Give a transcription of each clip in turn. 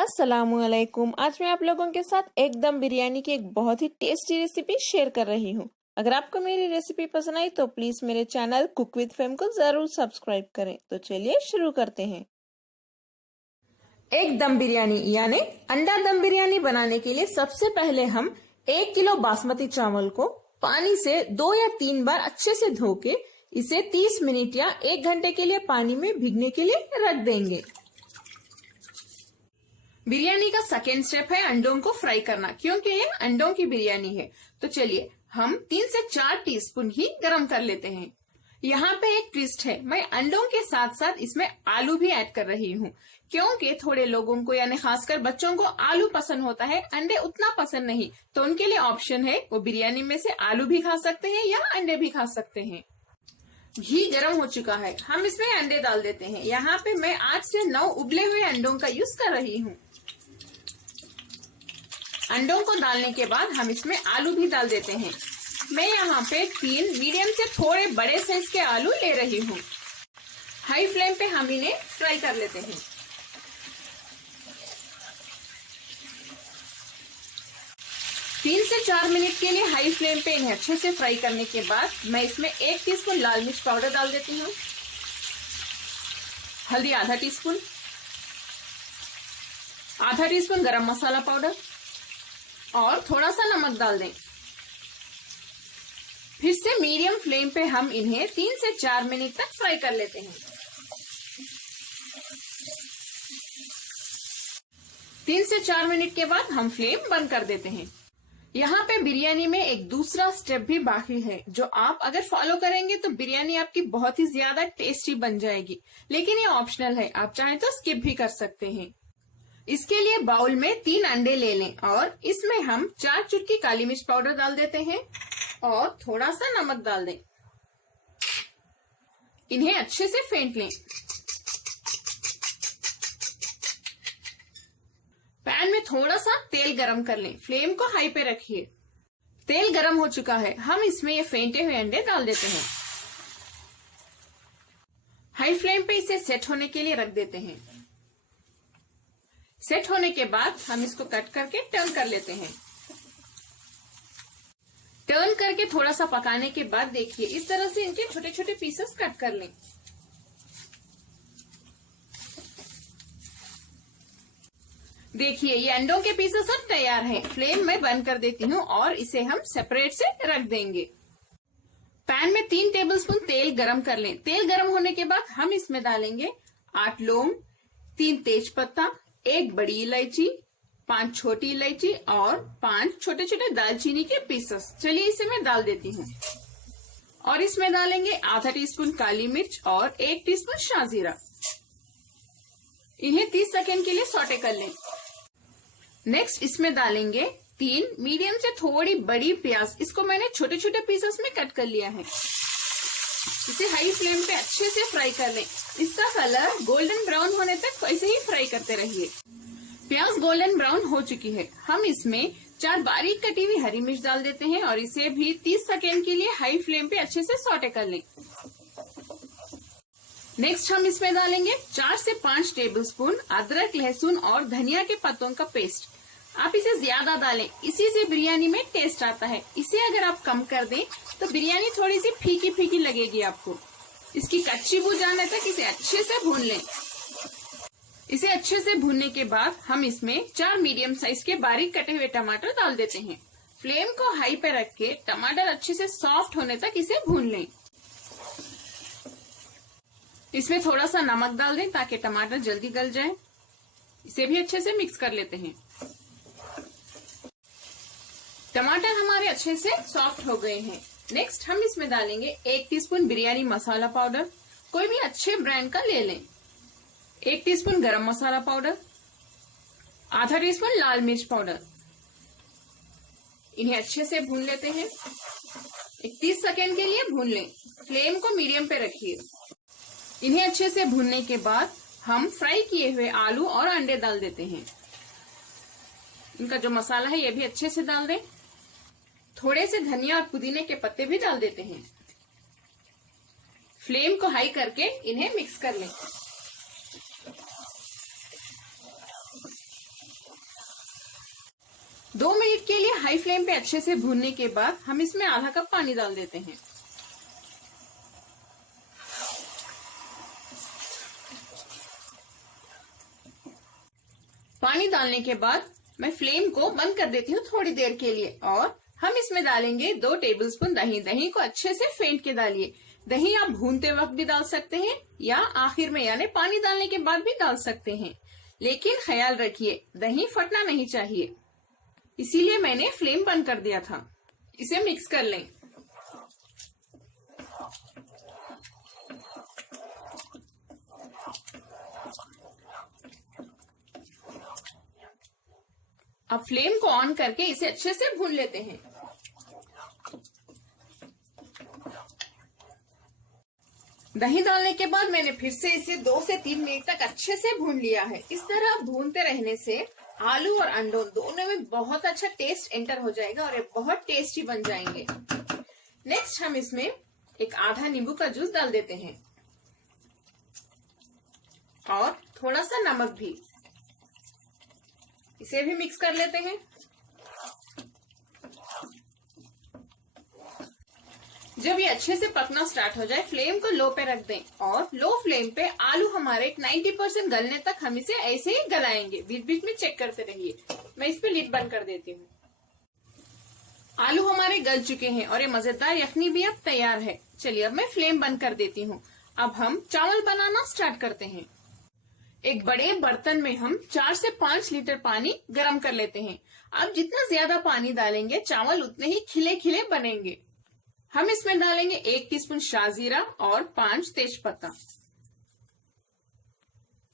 अस्सलामुअलैकुम। आज मैं आप लोगों के साथ एकदम बिरयानी की एक बहुत ही टेस्टी रेसिपी शेयर कर रही हूँ। अगर आपको मेरी रेसिपी पसंद आई तो प्लीज मेरे चैनल कुक विद फेम को जरूर सब्सक्राइब करें। तो चलिए शुरू करते हैं। एक दम बिरयानी यानी अंडा दम बिरयानी बनाने के लिए सबसे पहले हम 1 किलो बासमती चावल को पानी से 2 या 3 बार अच्छे से धो के इसे 30 मिनट या 1 घंटे के लिए पानी में भीगने के लिए रख देंगे। बिरयानी का सेकेंड स्टेप है अंडों को फ्राई करना, क्योंकि ये अंडों की बिरयानी है। तो चलिए हम 3 से 4 टीस्पून ही गरम कर लेते हैं। यहाँ पे एक ट्विस्ट है, मैं अंडों के साथ साथ इसमें आलू भी ऐड कर रही हूँ, क्योंकि थोड़े लोगों को यानी खासकर बच्चों को आलू पसंद होता है, अंडे उतना पसंद नहीं। तो उनके लिए ऑप्शन है, वो बिरयानी में से आलू भी खा सकते हैं या अंडे भी खा सकते हैं। घी गरम हो चुका है, हम इसमें अंडे डाल देते हैं। यहाँ पे मैं 8 से 9 उबले हुए अंडों का यूज कर रही हूँ। अंडों को डालने के बाद हम इसमें आलू भी डाल देते हैं। मैं यहाँ पे 3 मीडियम से थोड़े बड़े साइज के आलू ले रही हूँ। हाई फ्लेम पे हम इन्हें फ्राई कर लेते हैं। तीन से 4 मिनट के लिए हाई फ्लेम पे इन्हें अच्छे से फ्राई करने के बाद मैं इसमें 1 टीस्पून लाल मिर्च पाउडर डाल देती हूँ, हल्दी आधा टीस्पून, आधा टीस्पून गरम मसाला पाउडर और थोड़ा सा नमक डाल दें। फिर से मीडियम फ्लेम पे हम इन्हें 3 से 4 मिनट तक फ्राई कर लेते हैं। 3 से 4 मिनट के बाद हम फ्लेम बंद कर देते हैं। यहाँ पे बिरयानी में एक दूसरा स्टेप भी बाकी है, जो आप अगर फॉलो करेंगे तो बिरयानी आपकी बहुत ही ज्यादा टेस्टी बन जाएगी, लेकिन ये ऑप्शनल है, आप चाहें तो स्किप भी कर सकते हैं। इसके लिए बाउल में 3 अंडे ले लें और इसमें हम 4 चुटकी काली मिर्च पाउडर डाल देते हैं और थोड़ा सा नमक डाल दें। इन्हें अच्छे से फेंट लें। पैन में थोड़ा सा तेल गरम कर लें, फ्लेम को हाई पे रखिए। तेल गरम हो चुका है, हम इसमें ये फेंटे हुए अंडे डाल देते हैं। हाई फ्लेम पे इसे सेट होने के लिए रख देते हैं। सेट होने के बाद हम इसको कट करके टर्न कर लेते हैं। टर्न करके थोड़ा सा पकाने के बाद देखिए इस तरह से इनके छोटे छोटे पीसेस कट कर लें। देखिए ये अंडों के पीसेस सब तैयार हैं। फ्लेम में बंद कर देती हूँ और इसे हम सेपरेट से रख देंगे। पैन में 3 टेबलस्पून तेल गरम कर लें। तेल गरम होने के बाद हम इसमें डालेंगे 8 लौंग, 3 तेज पत्ता, 1 बड़ी इलायची, 5 छोटी इलायची और 5 छोटे छोटे दालचीनी के पीसेस। चलिए इसे मैं डाल देती हूँ और इसमें डालेंगे आधा टीस्पून काली मिर्च और 1 टीस्पून शाहजीरा। इन्हें 30 सेकेंड के लिए सौटे कर लें। नेक्स्ट इसमें डालेंगे 3 मीडियम से थोड़ी बड़ी प्याज, इसको मैंने छोटे छोटे पीसेस में कट कर लिया है। इसे हाई फ्लेम पे अच्छे से फ्राई कर लें। इसका कलर गोल्डन ब्राउन होने तक ऐसे ही फ्राई करते रहिए। प्याज गोल्डन ब्राउन हो चुकी है, हम इसमें 4 बारीक कटी हुई हरी मिर्च डाल देते हैं और इसे भी 30 सेकेंड के लिए हाई फ्लेम पे अच्छे से सौटे कर लें। नेक्स्ट हम इसमें डालेंगे 4 से 5 टेबलस्पून अदरक, लहसुन और धनिया के पत्तों का पेस्ट। आप इसे ज्यादा डालें, इसी से बिरयानी में टेस्ट आता है। इसे अगर आप कम कर दें तो बिरयानी थोड़ी सी फीकी फीकी लगेगी आपको। इसकी कच्ची बू जाने तक इसे अच्छे से भून लें। इसे अच्छे से भूनने के बाद हम इसमें 4 मीडियम साइज के बारीक कटे हुए टमाटर डाल देते हैं। फ्लेम को हाई पे रख के टमाटर अच्छे से सॉफ्ट होने तक इसे भून लें। इसमें थोड़ा सा नमक डाल दें ताकि टमाटर जल्दी गल जाए। इसे भी अच्छे से मिक्स कर लेते हैं। टमाटर हमारे अच्छे से सॉफ्ट हो गए हैं। नेक्स्ट हम इसमें डालेंगे 1 टीस्पून बिरयानी मसाला पाउडर, कोई भी अच्छे ब्रांड का ले लें, 1 टीस्पून गरम मसाला पाउडर, आधा टीस्पून लाल मिर्च पाउडर। इन्हें अच्छे से भून लेते हैं। 30 सेकेंड के लिए भून लें। फ्लेम को मीडियम पे रखिए। इन्हें अच्छे से भूनने के बाद हम फ्राई किए हुए आलू और अंडे डाल देते हैं। इनका जो मसाला है ये भी अच्छे से डाल दें। थोड़े से धनिया और पुदीने के पत्ते भी डाल देते हैं। फ्लेम को हाई करके इन्हें मिक्स कर लें। 2 मिनट के लिए हाई फ्लेम पे अच्छे से भूनने के बाद हम इसमें आधा कप पानी डाल देते हैं। पानी डालने के बाद मैं फ्लेम को बंद कर देती हूँ थोड़ी देर के लिए और हम इसमें डालेंगे 2 टेबलस्पून दही। दही को अच्छे से फेंट के डालिए। दही आप भूनते वक्त भी डाल सकते हैं या आखिर में यानी पानी डालने के बाद भी डाल सकते हैं, लेकिन ख्याल रखिए दही फटना नहीं चाहिए, इसीलिए मैंने फ्लेम बंद कर दिया था। इसे मिक्स कर लें। अब फ्लेम को ऑन करके इसे अच्छे से भून लेते हैं। दही डालने के बाद मैंने फिर से इसे 2 से 3 मिनट तक अच्छे से भून लिया है। इस तरह भूनते रहने से आलू और अंडों दोनों में बहुत अच्छा टेस्ट एंटर हो जाएगा और ये बहुत टेस्टी बन जाएंगे। नेक्स्ट हम इसमें एक आधा नींबू का जूस डाल देते हैं और थोड़ा सा नमक भी। इसे भी मिक्स कर लेते हैं। जब ये अच्छे से पकना स्टार्ट हो जाए फ्लेम को लो पे रख दें और लो फ्लेम पे आलू हमारे 90% गलने तक हम इसे ऐसे ही गलाएंगे। बीच बीच में चेक करते रहिए। मैं इस पे लिड बंद कर देती हूँ। आलू हमारे गल चुके हैं और ये मजेदार यखनी भी अब तैयार है। चलिए अब मैं फ्लेम बंद कर देती हूँ। अब हम चावल बनाना स्टार्ट करते हैं। एक बड़े बर्तन में हम 4 से 5 लीटर पानी गर्म कर लेते हैं। अब जितना ज्यादा पानी डालेंगे चावल उतने ही खिले खिले बनेंगे। हम इसमें डालेंगे 1 टीस्पून शाहजीरा और 5 तेजपत्ता।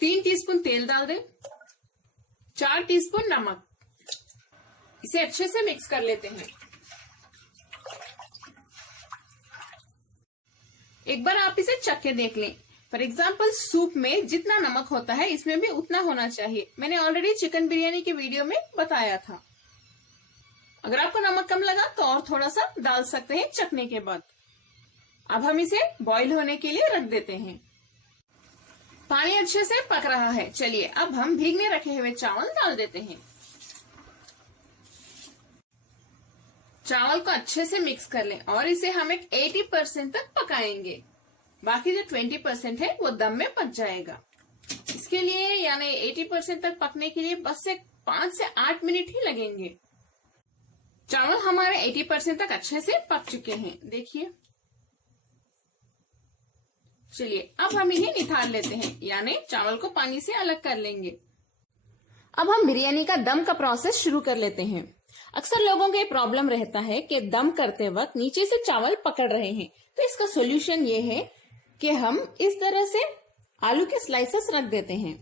3 टीस्पून तेल डाल दें। 4 टीस्पून नमक। इसे अच्छे से मिक्स कर लेते हैं। एक बार आप इसे चख के देख लें। फॉर एग्जाम्पल सूप में जितना नमक होता है इसमें भी उतना होना चाहिए। मैंने ऑलरेडी चिकन बिरयानी के वीडियो में बताया था। अगर आपको नमक कम लगा तो और थोड़ा सा डाल सकते हैं चखने के बाद। अब हम इसे बॉईल होने के लिए रख देते हैं। पानी अच्छे से पक रहा है। चलिए अब हम भीगने रखे हुए चावल डाल देते हैं। चावल को अच्छे से मिक्स कर लें और इसे हम एक 80% तक पकाएंगे। बाकी जो 20% है वो दम में पक जाएगा। इसके लिए यानी 80% तक पकने के लिए बस से 5 से 8 मिनट ही लगेंगे। चावल हमारे 80% तक अच्छे से पक चुके हैं, देखिए। चलिए अब हम इन्हें निथार लेते हैं, यानी चावल को पानी से अलग कर लेंगे। अब हम बिरयानी का दम का प्रोसेस शुरू कर लेते हैं। अक्सर लोगों को ये प्रॉब्लम रहता है कि दम करते वक्त नीचे से चावल पकड़ रहे हैं, तो इसका सोल्यूशन ये है कि हम इस तरह से आलू के स्लाइसेस रख देते हैं।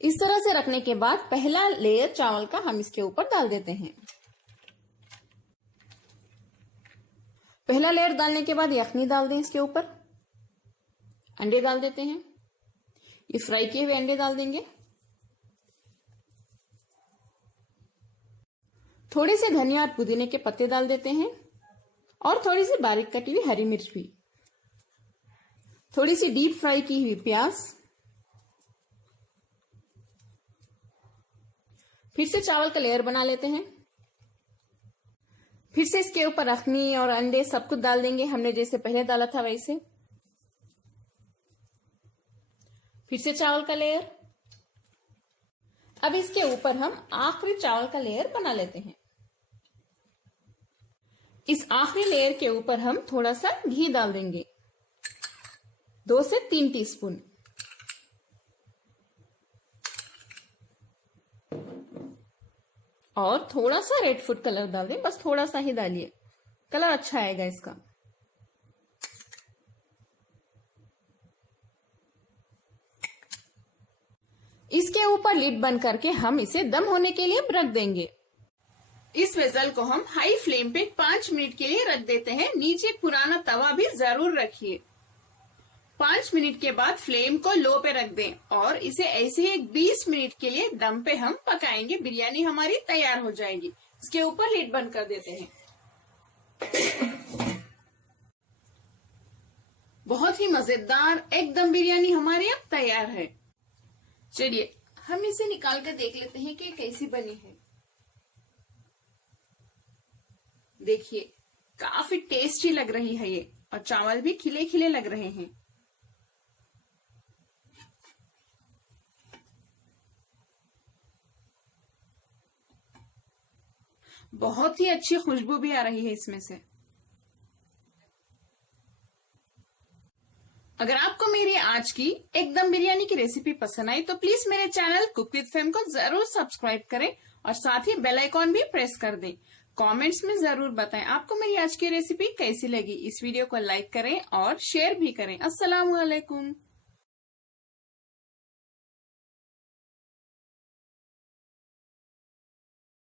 इस तरह से रखने के बाद पहला लेयर चावल का हम इसके ऊपर डाल देते हैं। पहला लेयर डालने के बाद यखनी डाल दें इसके ऊपर। अंडे डाल देते हैं। ये फ्राई किए हुए अंडे डाल देंगे। थोड़े से धनिया और पुदीने के पत्ते डाल देते हैं और थोड़ी सी बारीक कटी हुई हरी मिर्च भी। थोड़ी सी डीप फ्राई की हुई प्याज। फिर से चावल का लेयर बना लेते हैं। फिर से इसके ऊपर यखनी और अंडे सब कुछ डाल देंगे, हमने जैसे पहले डाला था वैसे। फिर से चावल का लेयर। अब इसके ऊपर हम आखिरी चावल का लेयर बना लेते हैं। इस आखिरी लेयर के ऊपर हम थोड़ा सा घी डाल देंगे, 2 से 3 टीस्पून। और थोड़ा सा रेड फूड कलर डाल दें, बस थोड़ा सा ही डालिए, कलर अच्छा आएगा इसका। इसके ऊपर लिड बंद करके हम इसे दम होने के लिए रख देंगे। इस वेसल को हम हाई फ्लेम पे 5 मिनट के लिए रख देते हैं। नीचे पुराना तवा भी जरूर रखिए। 5 मिनट के बाद फ्लेम को लो पे रख दें और इसे ऐसे ही 20 मिनट के लिए दम पे हम पकाएंगे। बिरयानी हमारी तैयार हो जाएगी। इसके ऊपर लिड बंद कर देते हैं। बहुत ही मजेदार एकदम बिरयानी हमारी अब तैयार है। चलिए हम इसे निकाल कर देख लेते हैं कि कैसी बनी है। देखिए काफी टेस्टी लग रही है ये, और चावल भी खिले खिले लग रहे हैं। बहुत ही अच्छी खुशबू भी आ रही है इसमें से। अगर आपको मेरी आज की एकदम बिरयानी की रेसिपी पसंद आई तो प्लीज मेरे चैनल कुक विद फेम को जरूर सब्सक्राइब करें और साथ ही बेल आइकॉन भी प्रेस कर दें। कमेंट्स में जरूर बताएं आपको मेरी आज की रेसिपी कैसी लगी। इस वीडियो को लाइक करें और शेयर भी करें। अस्सलाम वालेकुम।